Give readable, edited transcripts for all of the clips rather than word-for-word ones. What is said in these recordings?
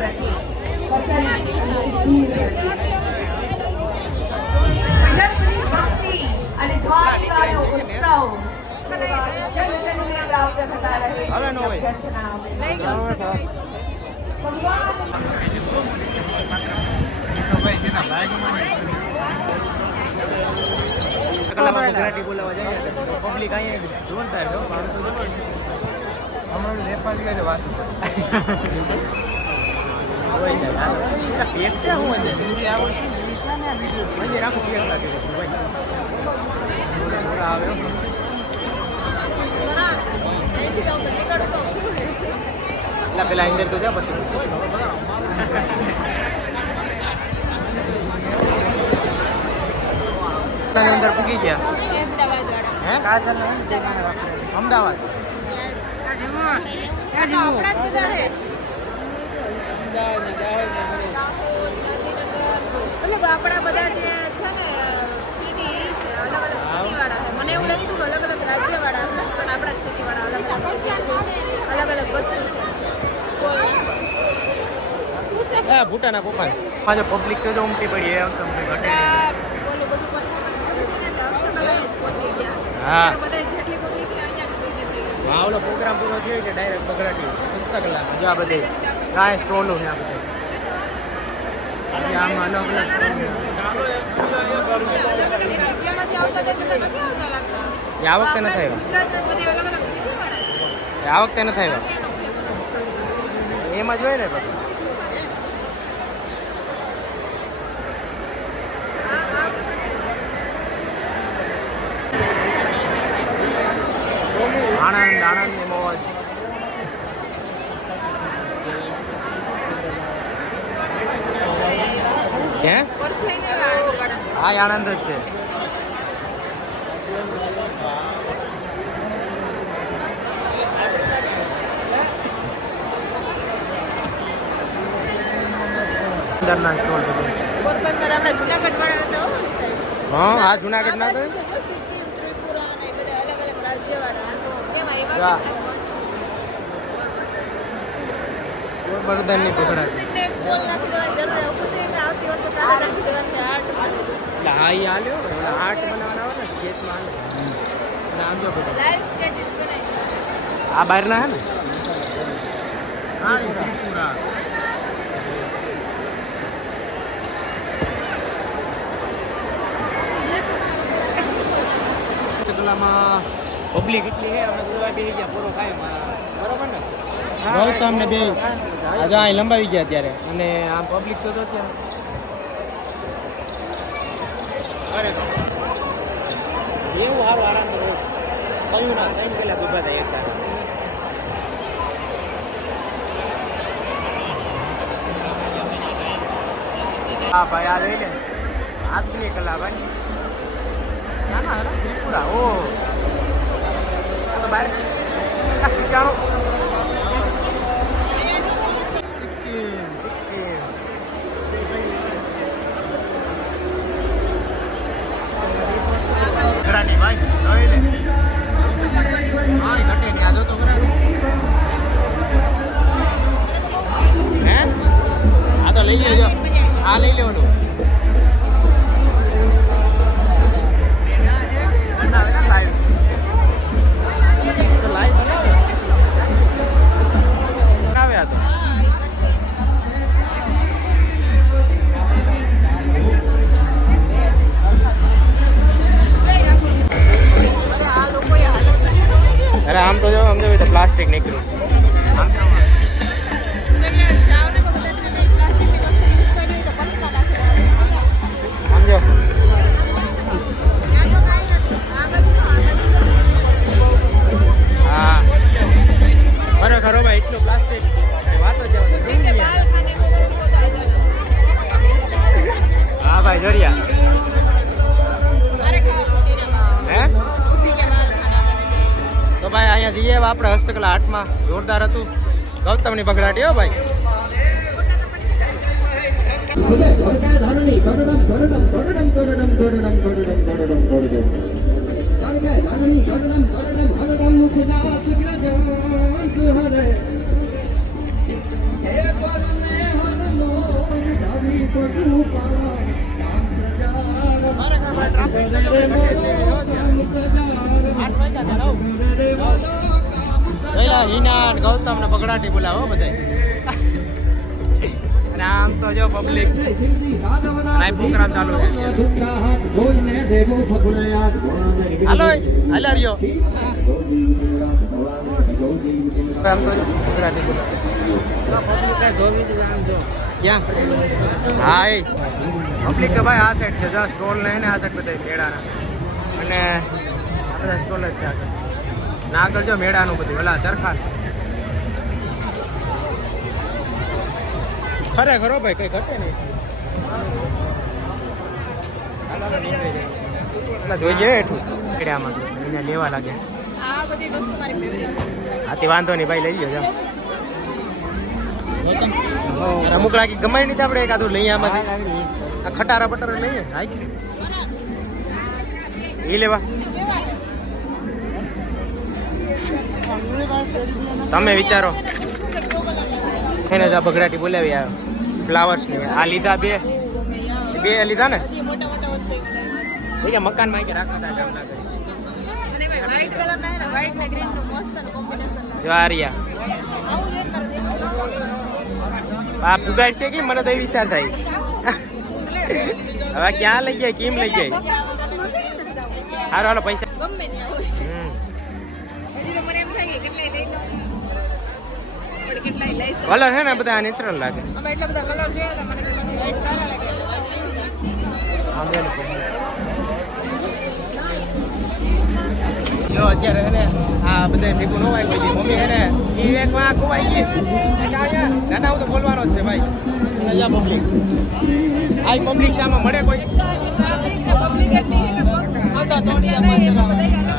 પ્રતિક ભક્તિ અને દ્વારિકાનો ઉત્સવ હવે નો હોય ગુજરાતી બોલાવા જાય પબ્લિક અહીંયા જોરદાર છે હમણાં નેપાળી વાત પેક છે હું રાખું પેક લાગે એટલા પેલા અંદર તો જા પછી અંદર પૂકી ગયા અમદાવાદ આપણા બધા જે છે ને સિટી અલગ અલગ સિટી વાળા છે મને એવું લાગતું કે અલગ અલગ રાજ્ય વાળા છે પણ આપણા જ સિટી વાળા અલગ અલગ વસ્તુ છે ભૂટાના પપ્પા પાછો પબ્લિક તો ઉમટી પડી એ બોલું બધું પરફોર્મન્સ કર્યું ને એટલે હસ્તકલા જ પહોંચી ગયા બધા જેટલી પબ્લિક અહીંયા જ પહોંચી ગઈ ઓલો પ્રોગ્રામ પૂરો થયો કે ડાયરેક્ટ બગડાટી હસ્તકલા આ બધી કાંઈ સ્ટોલો છે આ બધા આમાં અલગ અલગ સ્ટોલ આ વખતે ન થાય આ વખતે ન થાય એમ જ હોય ને પછી આનંદ આનંદની મોજ ક્યાં હા આનંદ જ છે અંદરના સ્ટોલ છે પોરબંદર આપણે જુનાગઢ વાળા હતા હા આ જુનાગઢ ના તો સિક્કિમ ત્રિપુરા અને બધા અલગ અલગ રાજ્ય વાળા એમાં પોરબંદરની પકડા ને એક સ્ટોલ નાખી દેવાની જરૂર છે કુસિંગ આવતી વખતે તારે નાખી દેવાની આર્ટ એટલે હા એ હાલ્યો આર્ટ બનાવવાના આવે ને સ્કેચમાં નામ જો બધું લાઈવ સ્કેચિસ બનાવી આ બહારના હે ને હા ત્રિપુરા માં પબ્લિક એટલી છે અમે દોવા બેસી ગયા પૂરો કાયમ બરોબર ને ગૌતમ ને બે આજે અહીં લંબાવી ગયા ત્યારે અને આમ પબ્લિક તો અત્યારે અરે એવું સારું આરામ કરો કયું ના કઈ કલાક ઉભા થાય એક હા ભાઈ આ લઈ લે આજની કલા ભાઈ ના ના ત્રિપુરા ઓ બહાર સિક્કિમ સિક્કિમ ઘરાની ભાઈ લઈ લે હા ઘટે ને આ જો તો ઘરા હે આ તો લઈ લેજો આ લઈ લેવાનું અરે આમ તો જો સમજો તો પ્લાસ્ટિક નીકળ્યું સમજો હા ખરેખર ભાઈ એટલું પ્લાસ્ટિક વાતો જ હા ભાઈ જરિયા હે તો ભાઈ અહીંયા જઈએ આપણે હસ્તકલા હાટમાં જોરદાર હતું ગૌતમની બગડાટી હો ભાઈ પેલા હિના ને ગૌતમ ને બગડાટી બોલાવો બધા. અને આમ તો જો પબ્લિક પ્રોગ્રામ ચાલુ છે. હાલો હાલો રહ્યો આમ તો બગડાટી બોલાવો. ક્યાં? હા એ પબ્લિક તો ભાઈ આ સાઈડ છે. જો સ્ટોલ ને આ સાઈડ બધા મેળાના અને આ બધા સ્ટોલ જ છે આગળ. ના આગળ જો મેળાનું બધું ઓલા ચરખા ખરેખર ભાઈ કઈ ઘટે નહીં. એટલે જોઈએ એટલું મેળામાં અહીંયા લેવા લાગે. આ બધી વસ્તુ મારી ફેવરેટ. આથી વાંધો નહીં ભાઈ લઈ ગયો છે. અમુક લાગી ગમાઈ નહીં આપણે એકાદું લઈએ આમાંથી. આ ખટારા બટારા લઈએ હાઈ છે એ લેવા. તમે વિચારો એને જ આ બગડાટી બોલાવી આ ફ્લાવર્સ ની આ લીધા બે લીધા ને એ મકાનમાં કે રાખતા કામ લાગે. અને વ્હાઈટ કલર ના હે ને વ્હાઈટ ને ગ્રીન નું મસ્ત કોમ્બિનેશન લાગે. જ્વારિયા આવું જોઈને મારો આ પુગાડ છે કે મને તો એ વિચાર થાય હવે ક્યાં લઈ ગયા કેમ લઈ ગયા. હારો હાલો પૈસા ગમે ને હોય. હજી તો મને એમ થાય કે કેટલાય લઈ લઉં પણ કેટલાય લઈ શકું. કલર છે ને બધા નેચરલ લાગે. અમે એટલા બધા કલર છે તો મને વ્હાઈટ સારા લાગે એટલે white લઈ લીધા. જો અત્યારે હે ને આ બધા ભેગું ન હોય કોઈ દી. મમ્મી હે ને એ એક માં ખોવાઈ ગઈ. ના ના હું તો બોલવાનો જ છે ભાઈ. અહીંયા પબ્લિક આ પબ્લિક છે આમાં મળે કોઈ. પબ્લિક એટલી છે કે બધા અલગ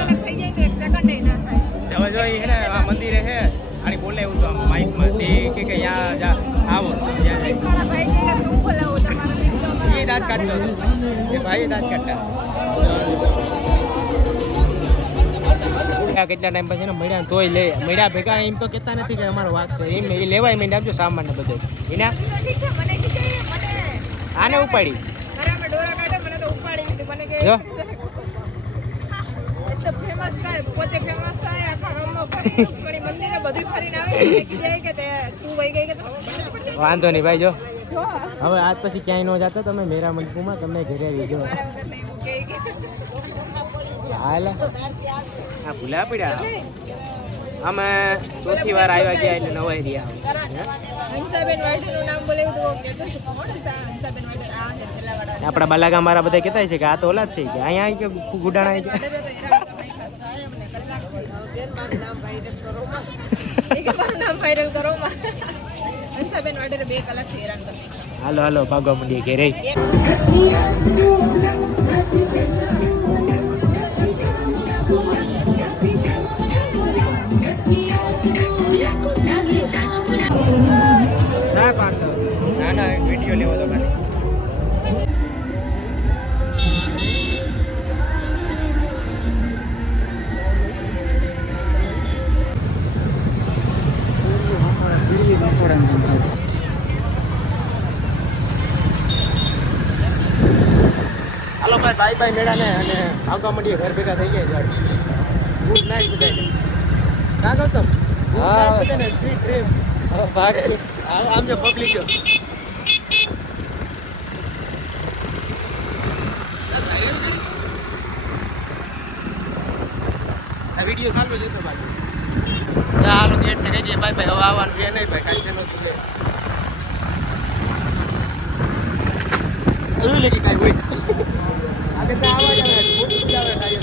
અલગ થઈ જાય તો એક સેકન્ડ ના થાય. હવે જો હે ને આ મંદિરે હે આની બોલાવ્યું તો માઇકમાં તે કે અહીંયા જા આવો ત્યાં જાય. મારા ભાઈ કે શું બોલાવો તમારા એ દાંત કાઢતો હતો એ ભાઈ દાંત કાઢતા. કેટલા ટાઈમ પછી મળ્યા તોય લે મળ્યા ભેગા એમ તો કહેતા નથી કે અમારો વાક છે એમ એ લેવાય મેં આપજો સામાન ને બધું એના આને ઉપાડી ઘરમાં ડોરા કાઢે મને તો ઉપાડી દીધી. મને કે જો એટલે ફેમસ થાય પોતે ફેમસ થાય આખા ગામમાં ફરી મંદિરે બધું ફરીને આવે એટલે કીધે કે તે તું વહી ગઈ કે વાંધો નહીં ભાઈ જો જો હવે આજ પછી ક્યાંય ન જતો તમે મેરા મંદિરમાં તમે ઘરે રહીજો. મારા વગર નહીં એવું કહે કે હાલ હા ભૂલા પડ્યા અમે ચોથી વાર આવ્યા ગયા એટલે નવાઈ રહ્યા. હંસાબેન વાઢીનું નામ બોલાવ્યું તો કહેતો છે કોણ હંસાબેન વાઢી આ છે છેલ્લાવાળા આપણા બાલાગામ વાળા બધા કહેતા છે કે આ તો ઓલા જ છે કે અહીંયા આવી કે ગુડાણા આવી વાઢેરો તો હેરાન તો નહીં ખાતા અમને કલાક બેન મારું નામ વાયરલ કરો માં કે મારું નામ વાયરલ કરો માં હંસાબેન વાઢેરો 2 કલાકથી હેરાન કરતી. હાલો હાલો ભાગવા મંડીએ ઘેરે. ના પાડતો ના ના વિડીયો લેવો તો ખાલી. હાલો ભાઈ બાય બાય મેળા ને અને ભાગવા મંડીએ ઘર ભેગા થઈ ગયા છે. ગુડ નાઇટ બધાને. ના ગૌતમ હા બધાને સ્વીટ ડ્રીમ. ભાગ આમ જો પબ્લિક જો આ વિડીયો ચાલુ જ હતો ભાઈ. હાલો ગેટ ને કહી દઈએ બાય બાય. હવે આવવાનું છે નહીં ભાઈ કાંઈ છે નહોતું લે એવું લેકી કાંઈ હોય આગળ તો આવા જ આવે ખોટું જ આવે ટાયર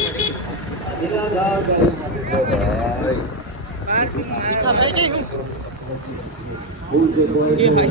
ભાઈ ગઈ હું